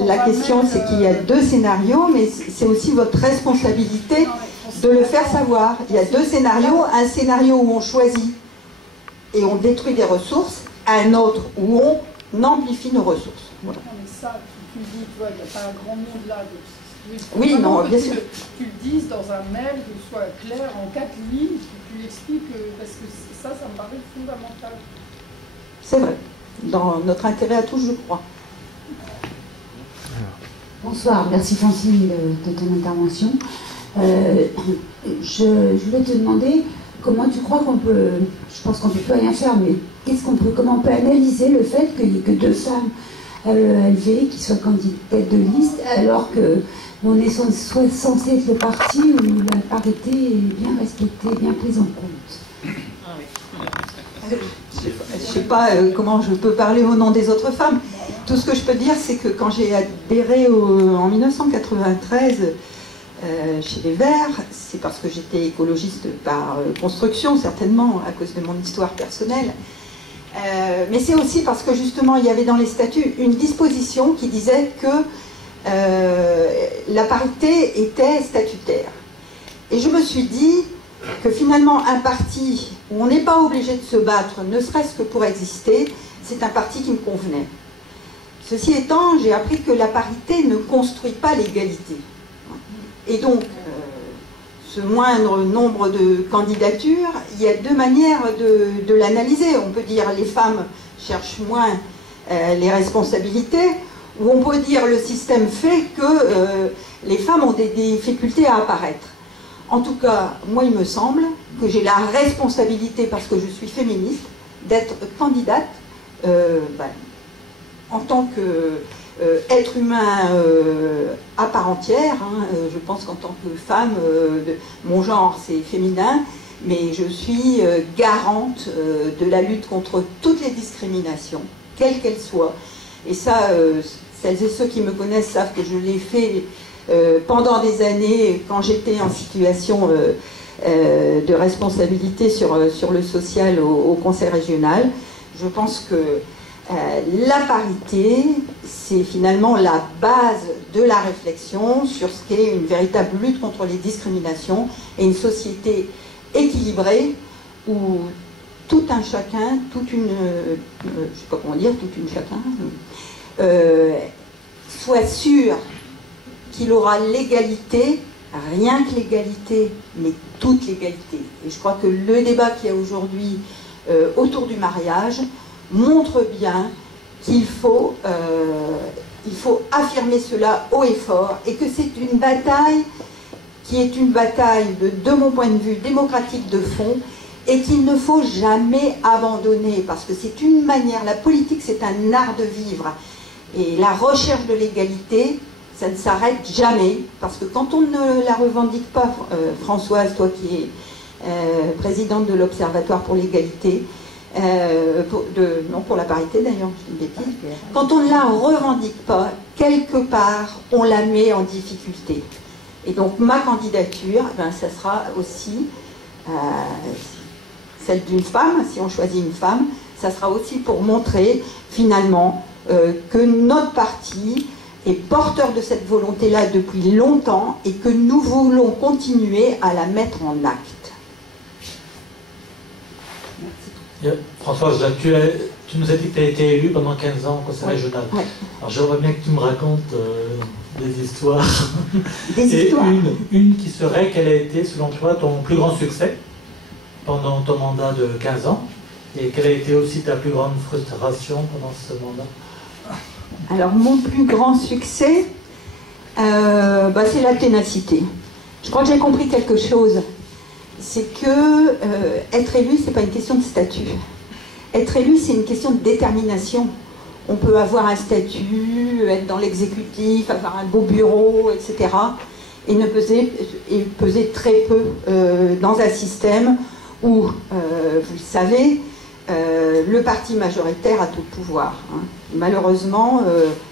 La question, c'est qu'il y a 2 scénarios, mais c'est aussi votre responsabilité de le faire savoir. Il y a 2 scénarios. Un scénario où on choisit et on détruit des ressources, un autre où on amplifie nos ressources. Voilà. Non, mais ça, tu le dis, tu vois, il n'y a pas un grand monde là. Oui, non, bien sûr. Tu le dises dans un mail, que ce soit clair, en 4 lignes, que tu l'expliques, parce que ça me paraît fondamental. C'est vrai. Dans notre intérêt à tous, je crois. Bonsoir, merci Francine de ton intervention. Je voulais te demander comment tu crois qu'on peut, je pense qu'on ne peut rien faire, mais comment on peut analyser le fait qu'il n'y ait que 2 femmes élevées qui soient candidates de liste, alors qu'on est censé être le parti où la parité est bien respectée, bien prise en compte. Je ne sais pas comment je peux parler au nom des autres femmes. Tout ce que je peux dire, c'est que quand j'ai adhéré en 1993 chez les Verts, c'est parce que j'étais écologiste par construction, certainement, à cause de mon histoire personnelle. Mais c'est aussi parce que justement, il y avait dans les statuts une disposition qui disait que la parité était statutaire. Et je me suis dit que finalement, un parti où on n'est pas obligé de se battre, ne serait-ce que pour exister, c'est un parti qui me convenait. Ceci étant, j'ai appris que la parité ne construit pas l'égalité. Et donc, ce moindre nombre de candidatures, il y a 2 manières de l'analyser. On peut dire les femmes cherchent moins les responsabilités, ou on peut dire le système fait que les femmes ont des difficultés à apparaître. En tout cas, moi il me semble que j'ai la responsabilité, parce que je suis féministe, d'être candidate en tant qu'être humain à part entière. Je pense qu'en tant que femme, mon genre c'est féminin, mais je suis garante de la lutte contre toutes les discriminations, quelles qu'elles soient. Et ça, celles et ceux qui me connaissent savent que je l'ai fait pendant des années quand j'étais en situation de responsabilité sur le social au Conseil régional. Je pense que la parité, c'est finalement la base de la réflexion sur ce qu'est une véritable lutte contre les discriminations et une société équilibrée où tout un chacun, toute une, je sais pas comment dire, toute une chacun, soit sûr qu'il aura l'égalité, rien que l'égalité, mais toute l'égalité. Et je crois que le débat qu'il y a aujourd'hui autour du mariage montre bien qu'il faut affirmer cela haut et fort, et que c'est une bataille qui est une bataille, de mon point de vue, démocratique de fond, et qu'il ne faut jamais abandonner, parce que c'est une manière, la politique c'est un art de vivre, et la recherche de l'égalité, ça ne s'arrête jamais, parce que quand on ne la revendique pas, Françoise, toi qui es présidente de l'Observatoire pour l'égalité, non pour la parité d'ailleurs, je dis une bêtise, quand on ne la revendique pas, quelque part, on la met en difficulté. Et donc ma candidature, ben, ça sera aussi celle d'une femme, si on choisit une femme, ça sera aussi pour montrer finalement que notre parti est porteur de cette volonté-là depuis longtemps et que nous voulons continuer à la mettre en acte. Françoise, tu nous as dit que tu as été élue pendant 15 ans au Conseil régional. Ouais. Alors j'aimerais bien que tu me racontes des histoires. Des histoires. Une qui serait, quel a été selon toi ton plus grand succès pendant ton mandat de 15 ans, et quelle a été aussi ta plus grande frustration pendant ce mandat? Alors mon plus grand succès, c'est la ténacité. Je crois que j'ai compris quelque chose. C'est que être élu, c'est pas une question de statut. Être élu, c'est une question de détermination. On peut avoir un statut, être dans l'exécutif, avoir un beau bureau, etc. Et peser très peu dans un système où, vous le savez, le parti majoritaire a tout le pouvoir. Hein. Malheureusement,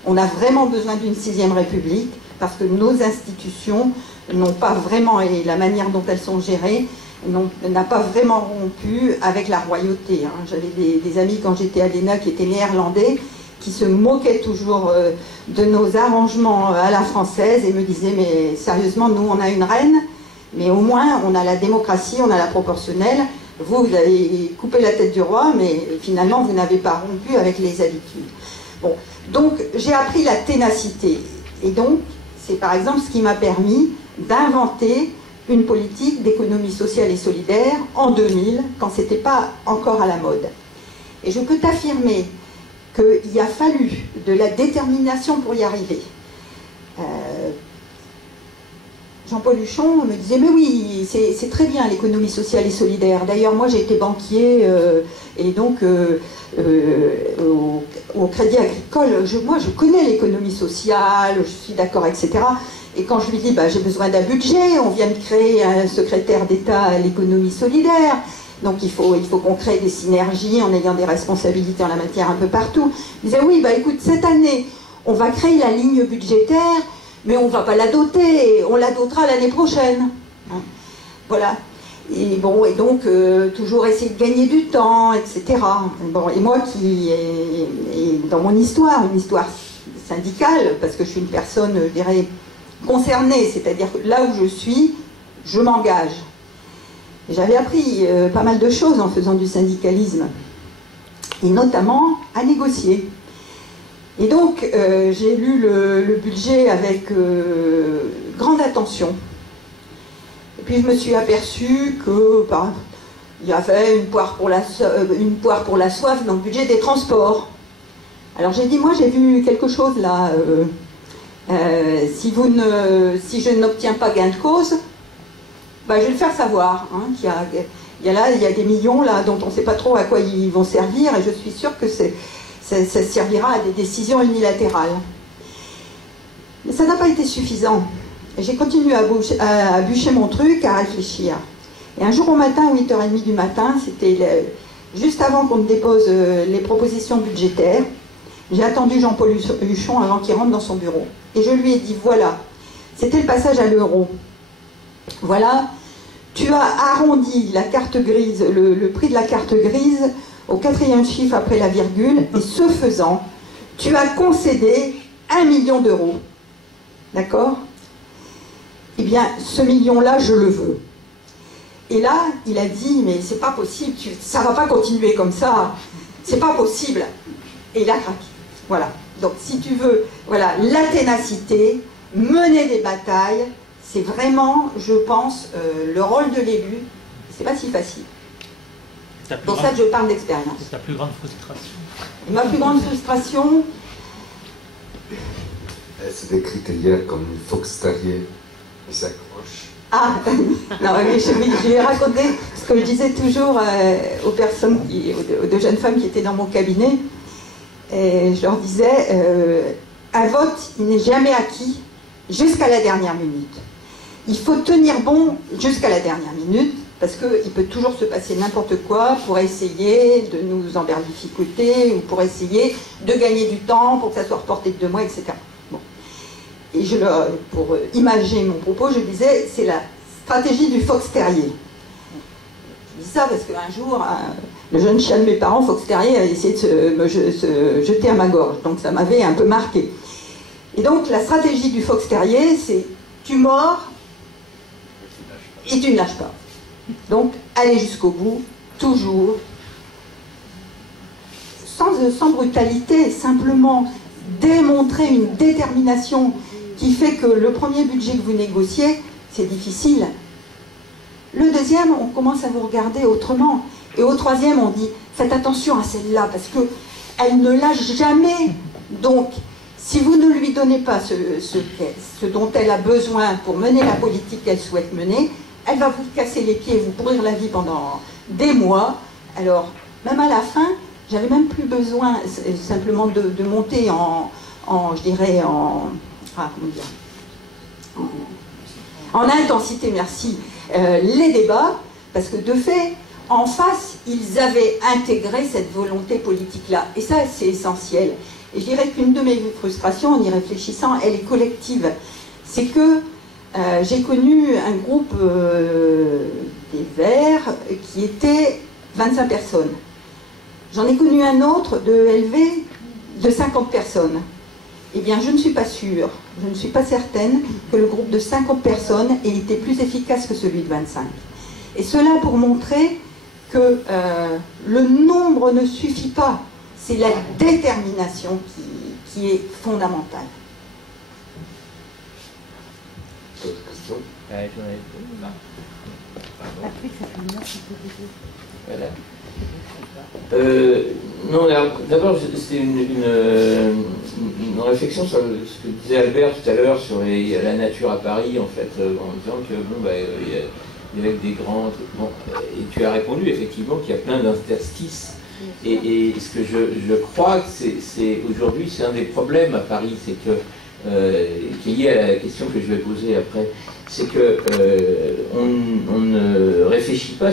on a vraiment besoin d'une 6e République parce que nos institutions n'ont pas vraiment, et la manière dont elles sont gérées, n'a pas vraiment rompu avec la royauté. Hein. J'avais des amis quand j'étais à l'ENA qui étaient néerlandais, qui se moquaient toujours de nos arrangements à la française et me disaient, mais sérieusement, nous on a une reine, mais au moins on a la démocratie, on a la proportionnelle. Vous avez coupé la tête du roi, mais finalement vous n'avez pas rompu avec les habitudes. Bon, donc j'ai appris la ténacité. Et donc, c'est par exemple ce qui m'a permis d'inventer une politique d'économie sociale et solidaire en 2000, quand c'était pas encore à la mode. Et je peux t'affirmer qu'il a fallu de la détermination pour y arriver. Jean-Paul Huchon me disait, mais oui, c'est très bien l'économie sociale et solidaire. D'ailleurs, moi j'ai été banquier et donc au Crédit Agricole, moi je connais l'économie sociale, je suis d'accord, etc. Et quand je lui dis, j'ai besoin d'un budget, on vient de créer un secrétaire d'État à l'économie solidaire, donc il faut qu'on crée des synergies en ayant des responsabilités en la matière un peu partout. Il disait, oui, écoute, cette année, on va créer la ligne budgétaire, mais on ne va pas la doter, on la dotera l'année prochaine. Hein, voilà. Et bon, et donc, toujours essayer de gagner du temps, etc. Bon, et moi qui est dans mon histoire, une histoire syndicale, parce que je suis une personne, je dirais, concernée, c'est-à-dire que là où je suis, je m'engage. J'avais appris pas mal de choses en faisant du syndicalisme, et notamment à négocier. Et donc, j'ai lu le budget avec grande attention. Et puis, je me suis aperçue que il y avait une poire pour la soif dans le budget des transports. Alors, j'ai dit, moi, j'ai vu quelque chose là. Si je n'obtiens pas gain de cause, je vais le faire savoir. Hein, il y a des millions là dont on ne sait pas trop à quoi ils vont servir, et je suis sûre que ça servira à des décisions unilatérales. Mais ça n'a pas été suffisant. J'ai continué à bûcher mon truc, à réfléchir. Et un jour au matin, 8h30 du matin, c'était juste avant qu'on ne dépose les propositions budgétaires, J'ai attendu Jean-Paul Huchon avant qu'il rentre dans son bureau. Et je lui ai dit, voilà, c'était le passage à l'euro. Voilà, tu as arrondi la carte grise, le prix de la carte grise au 4e chiffre après la virgule, et ce faisant, tu as concédé 1 million d'euros. D'accord? Eh bien, ce million-là, je le veux. Et là, il a dit, mais c'est pas possible, ça va pas continuer comme ça, c'est pas possible. Et il a craqué. Voilà. Donc, si tu veux, voilà, la ténacité, mener des batailles, c'est vraiment, je pense, le rôle de l'élu, c'est pas si facile. C'est pour ça que je parle d'expérience. C'est ta plus grande frustration. Et ma plus grande frustration... Elle se décrite hier comme une fox terrier qui s'accroche. Ah, non, mais je lui ai raconté ce que je disais toujours aux personnes, aux deux jeunes femmes qui étaient dans mon cabinet. Et je leur disais, un vote, il n'est jamais acquis jusqu'à la dernière minute. Il faut tenir bon jusqu'à la dernière minute, parce qu'il peut toujours se passer n'importe quoi pour essayer de nous emberlificoter, ou pour essayer de gagner du temps, pour que ça soit reporté de 2 mois, etc. Bon. Et pour imager mon propos, je disais, c'est la stratégie du fox terrier. Je dis ça parce qu'un jour, le jeune chien de mes parents, fox terrier, a essayé de se jeter à ma gorge. Donc ça m'avait un peu marqué. Et donc la stratégie du fox terrier, c'est tu mords et tu ne lâches pas. Donc aller jusqu'au bout, toujours, sans brutalité, simplement démontrer une détermination qui fait que le premier budget que vous négociez, c'est difficile. Le deuxième, on commence à vous regarder autrement. Et au troisième, on dit, faites attention à celle-là, parce qu'elle ne lâche jamais. Donc, si vous ne lui donnez pas ce dont elle a besoin pour mener la politique qu'elle souhaite mener, elle va vous casser les pieds, vous pourrir la vie pendant des mois. Alors, même à la fin, j'avais même plus besoin simplement de monter je dirais, en intensité, merci, les débats, parce que de fait, en face, ils avaient intégré cette volonté politique-là. Et ça, c'est essentiel. Et je dirais qu'une de mes frustrations, en y réfléchissant, elle est collective. C'est que j'ai connu un groupe des Verts qui était 25 personnes. J'en ai connu un autre de LV de 50 personnes. Eh bien, je ne suis pas sûre, je ne suis pas certaine que le groupe de 50 personnes ait été plus efficace que celui de 25. Et cela pour montrer que le nombre ne suffit pas. C'est la détermination qui est fondamentale. D'autres questions? Voilà. Non, d'abord, c'est une réflexion sur ce que disait Albert tout à l'heure sur la nature à Paris, en fait, en disant que bon, il y avait des grands... Bon, et tu as répondu effectivement qu'il y a plein d'interstices. Et ce que je crois que c'est aujourd'hui, c'est un des problèmes à Paris, c'est que, qui est lié à la question que je vais poser après, c'est que on ne réfléchit pas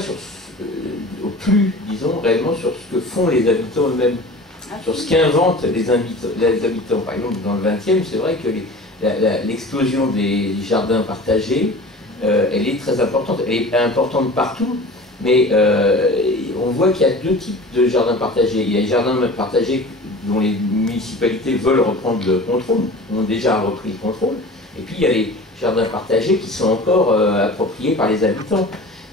au plus, disons, réellement sur ce que font les habitants eux-mêmes, sur ce qu'inventent les habitants. Par exemple, dans le 20e, c'est vrai que l'explosion des jardins partagés, elle est très importante. Elle est importante partout, mais on voit qu'il y a 2 types de jardins partagés. Il y a les jardins partagés dont les municipalités veulent reprendre le contrôle, ont déjà repris le contrôle, et puis il y a les jardins partagés qui sont encore appropriés par les habitants.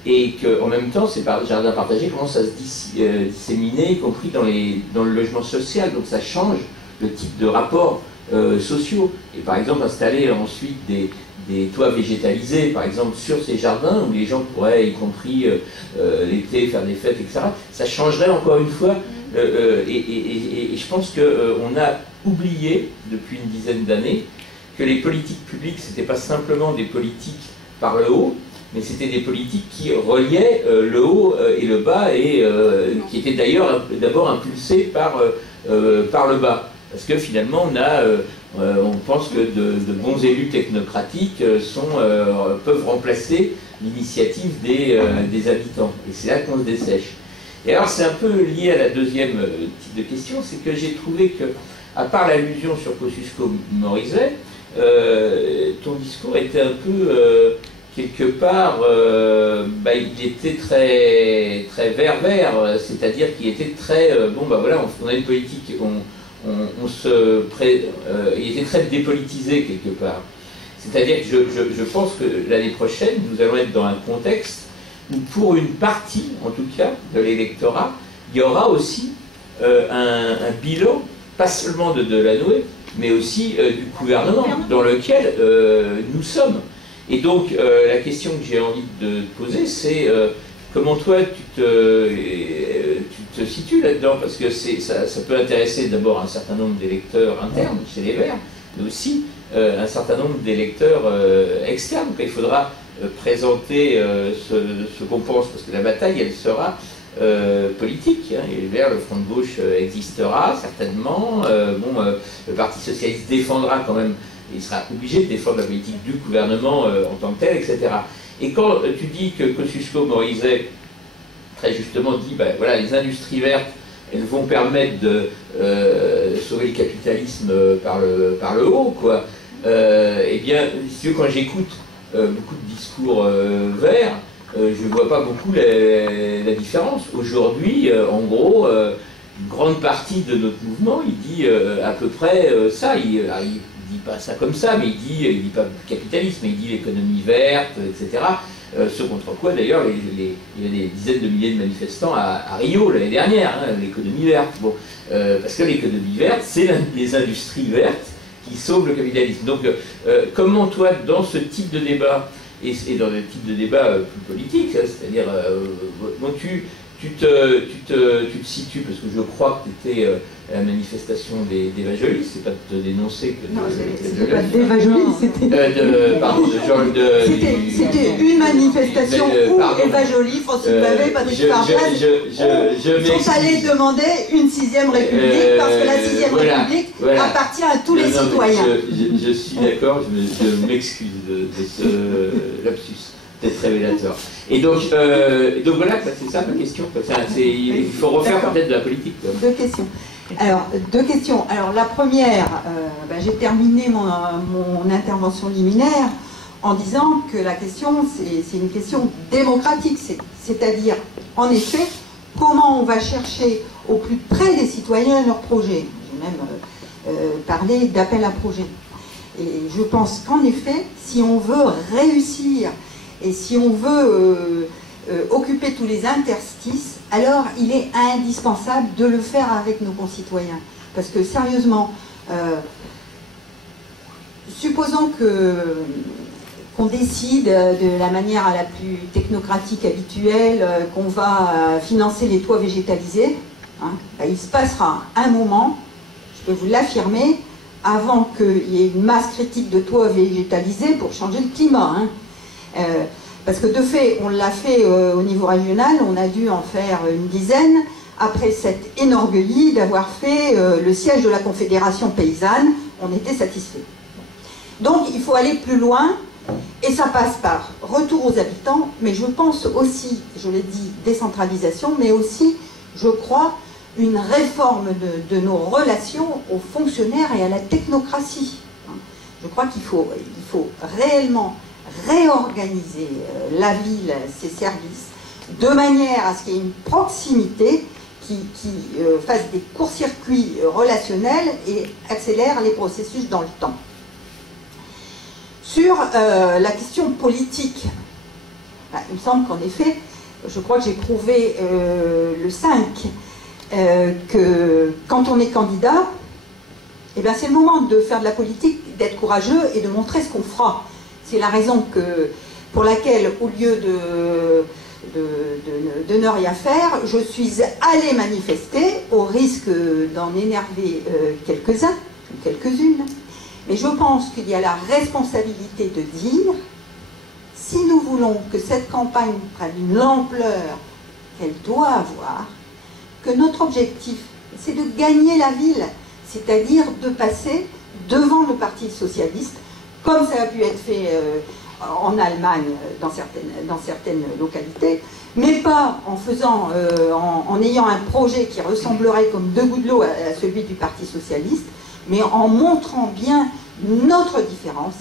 Et qu'en même temps, ces jardins partagés commencent à se disséminer, y compris dans le logement social. Donc ça change le type de rapports sociaux. Et par exemple, installer ensuite des toits végétalisés, par exemple, sur ces jardins, où les gens pourraient, y compris l'été, faire des fêtes, etc., ça changerait encore une fois. Et je pense qu'on a oublié, depuis une dizaine d'années, que les politiques publiques, ce n'étaient pas simplement des politiques par le haut, mais c'était des politiques qui reliaient le haut et le bas, et qui étaient d'ailleurs d'abord impulsées par le bas. Parce que finalement, on pense que de bons élus technocratiques peuvent remplacer l'initiative des habitants. Et c'est là qu'on se dessèche. Et alors c'est un peu lié à la deuxième type de question, c'est que j'ai trouvé que à part l'allusion sur Kosciusko-Morizet, ton discours était un peu, quelque part, il était très, très vert-vert, c'est-à-dire qu'il était très, on a une politique, il était très dépolitisé quelque part. C'est-à-dire que je pense que l'année prochaine, nous allons être dans un contexte où pour une partie, en tout cas, de l'électorat, il y aura aussi un bilan, pas seulement de Delanoë, mais aussi du gouvernement dans lequel nous sommes. Et donc, la question que j'ai envie de te poser, c'est comment toi, tu te situes là-dedans? Parce que ça peut intéresser d'abord un certain nombre d'électeurs internes chez les Verts, mais aussi un certain nombre d'électeurs externes. Il faudra présenter ce qu'on pense, parce que la bataille, elle sera politique. Et les Verts, le Front de gauche existera certainement. Le Parti socialiste défendra quand même, il sera obligé de défendre la politique du gouvernement en tant que tel, etc. Et quand tu dis que Kosciusko-Morizet, très justement, dit voilà, les industries vertes, elles vont permettre de sauver le capitalisme par le haut, quoi. Eh bien, quand j'écoute beaucoup de discours verts, je ne vois pas beaucoup la différence. Aujourd'hui, en gros, une grande partie de notre mouvement, il dit à peu près ça. Il dit pas ça comme ça, mais il dit pas capitalisme, mais il dit l'économie verte, etc. Ce contre quoi, d'ailleurs, il y a des dizaines de milliers de manifestants à Rio l'année dernière, l'économie verte. Bon, parce que l'économie verte, c'est les industries vertes qui sauvent le capitalisme. Donc, comment toi, dans ce type de débat, et dans le type de débat plus politique, c'est-à-dire, tu te situes, parce que je crois que tu étais à la manifestation d'Eva Joly, c'est pas de te dénoncer que... Non, c'était pas d'Eva Joly, c'était une manifestation où Eva Joly, Francis Bavet, Patrick Farkas sont allés demander une 6e République, parce que la 6e République appartient à tous les citoyens. Je suis d'accord, je m'excuse de ce lapsus. C'est révélateur. Et donc voilà, c'est ça ma question. Il faut refaire peut-être de la politique. Deux questions. Alors la première, j'ai terminé mon intervention liminaire en disant que la question, c'est une question démocratique. C'est-à-dire, en effet, comment on va chercher au plus près des citoyens leurs projets. J'ai même parlé d'appel à projet. Et je pense qu'en effet, si on veut réussir et si on veut occuper tous les interstices, alors il est indispensable de le faire avec nos concitoyens. Parce que sérieusement, supposons qu'on décide de la manière la plus technocratique habituelle, qu'on va financer les toits végétalisés, il se passera un moment, je peux vous l'affirmer, avant qu'il y ait une masse critique de toits végétalisés pour changer le climat. Parce que de fait, on l'a fait au niveau régional, on a dû en faire une dizaine, après s'être énorgueilli d'avoir fait le siège de la Confédération paysanne, on était satisfait. Donc il faut aller plus loin, et ça passe par retour aux habitants, mais je pense aussi, je l'ai dit, décentralisation, mais aussi, je crois, une réforme de nos relations aux fonctionnaires et à la technocratie. Je crois qu'il faut réellement réorganiser la ville, ses services, de manière à ce qu'il y ait une proximité qui fasse des courts-circuits relationnels et accélère les processus dans le temps. Sur la question politique, il me semble qu'en effet, je crois que j'ai prouvé le 5, que quand on est candidat, c'est le moment de faire de la politique, d'être courageux et de montrer ce qu'on fera. C'est la raison pour laquelle, au lieu de ne rien faire, je suis allée manifester, au risque d'en énerver quelques-uns ou quelques-unes. Mais je pense qu'il y a la responsabilité de dire, si nous voulons que cette campagne prenne l'ampleur qu'elle doit avoir, que notre objectif, c'est de gagner la ville, c'est-à-dire de passer devant le Parti socialiste, comme ça a pu être fait en Allemagne dans certaines localités, mais pas en ayant un projet qui ressemblerait comme deux gouttes d'eau à celui du Parti socialiste, mais en montrant bien notre différence,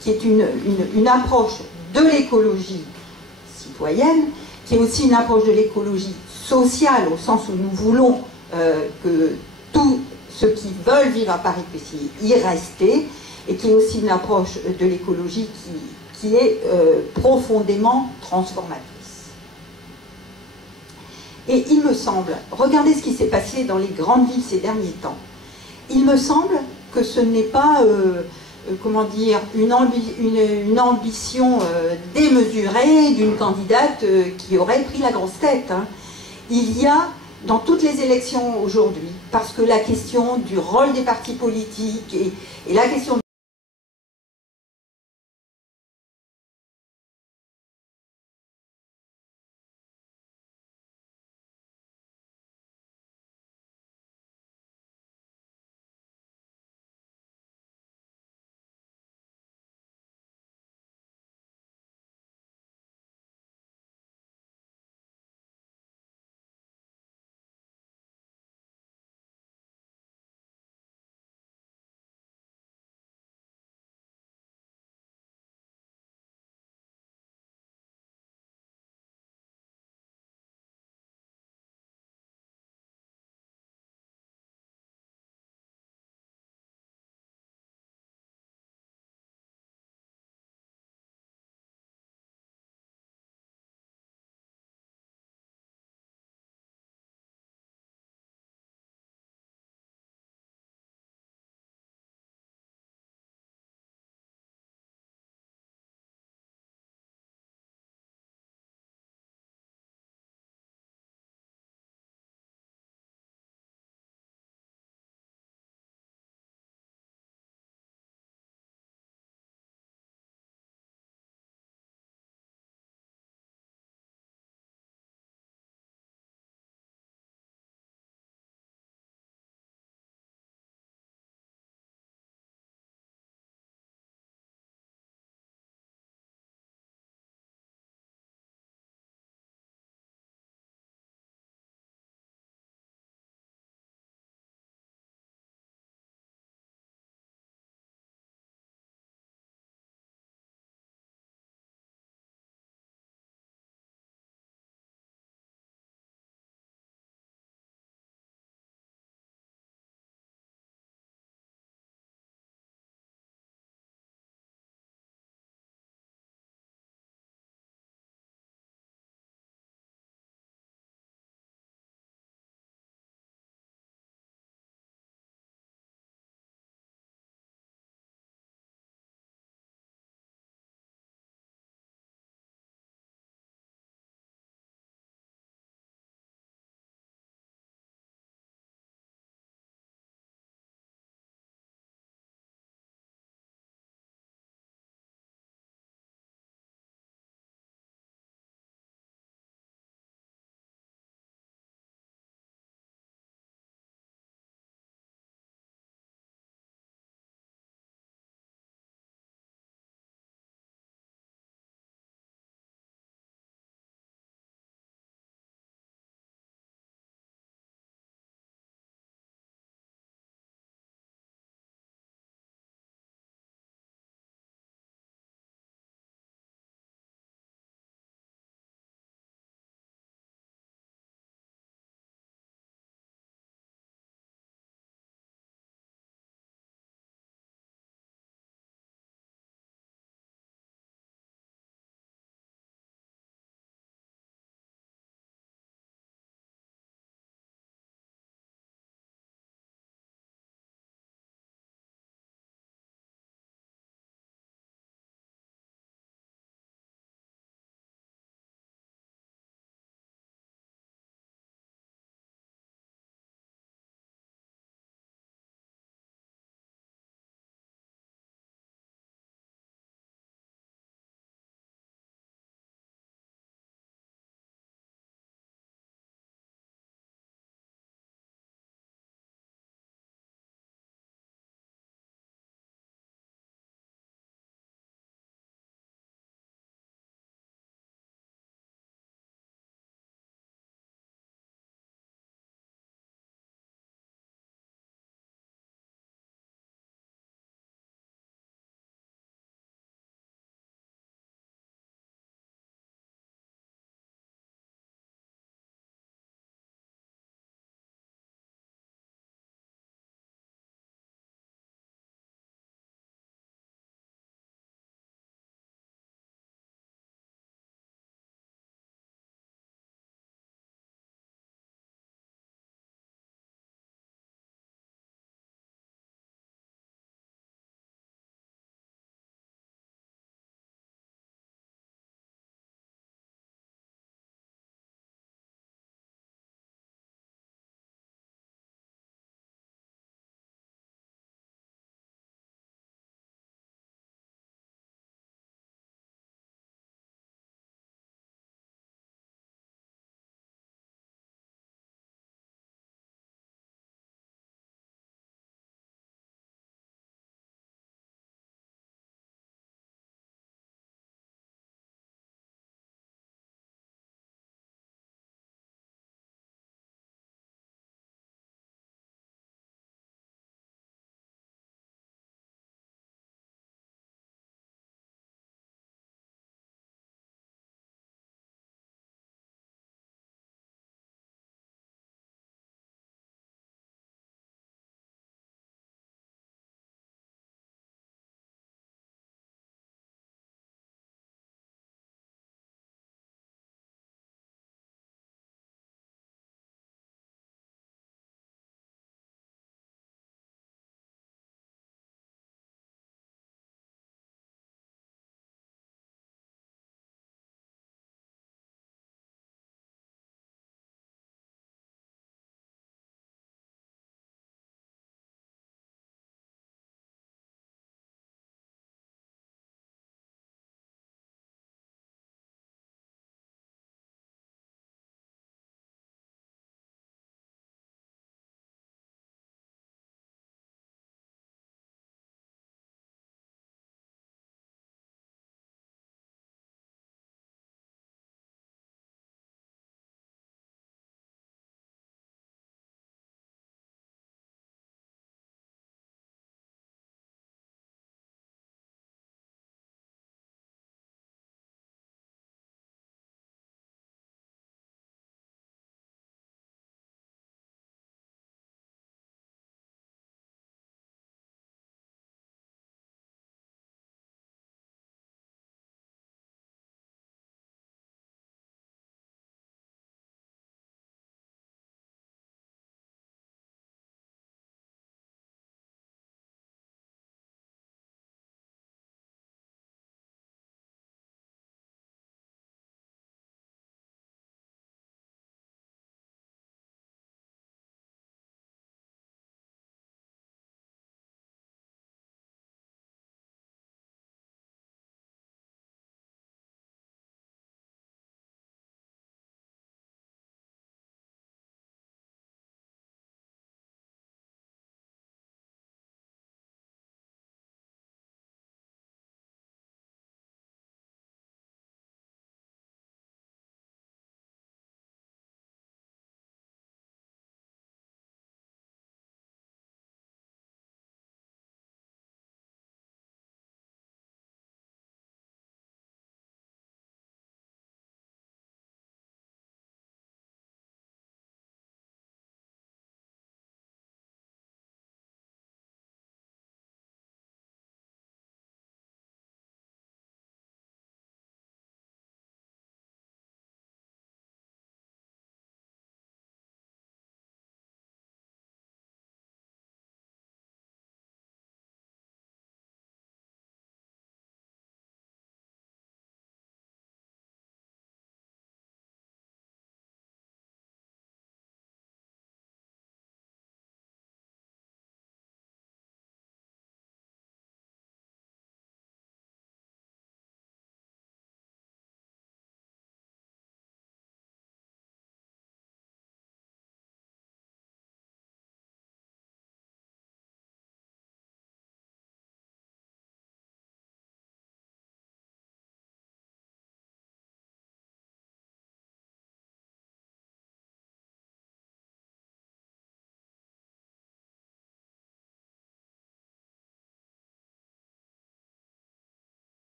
qui est une approche de l'écologie citoyenne, qui est aussi une approche de l'écologie sociale, au sens où nous voulons que tous ceux qui veulent vivre à Paris puissent y rester, et qui est aussi une approche de l'écologie qui est profondément transformatrice. Et il me semble, regardez ce qui s'est passé dans les grandes villes ces derniers temps, il me semble que ce n'est pas, comment dire, une ambition démesurée d'une candidate qui aurait pris la grosse tête. Hein. Il y a, dans toutes les élections aujourd'hui, parce que la question du rôle des partis politiques et la question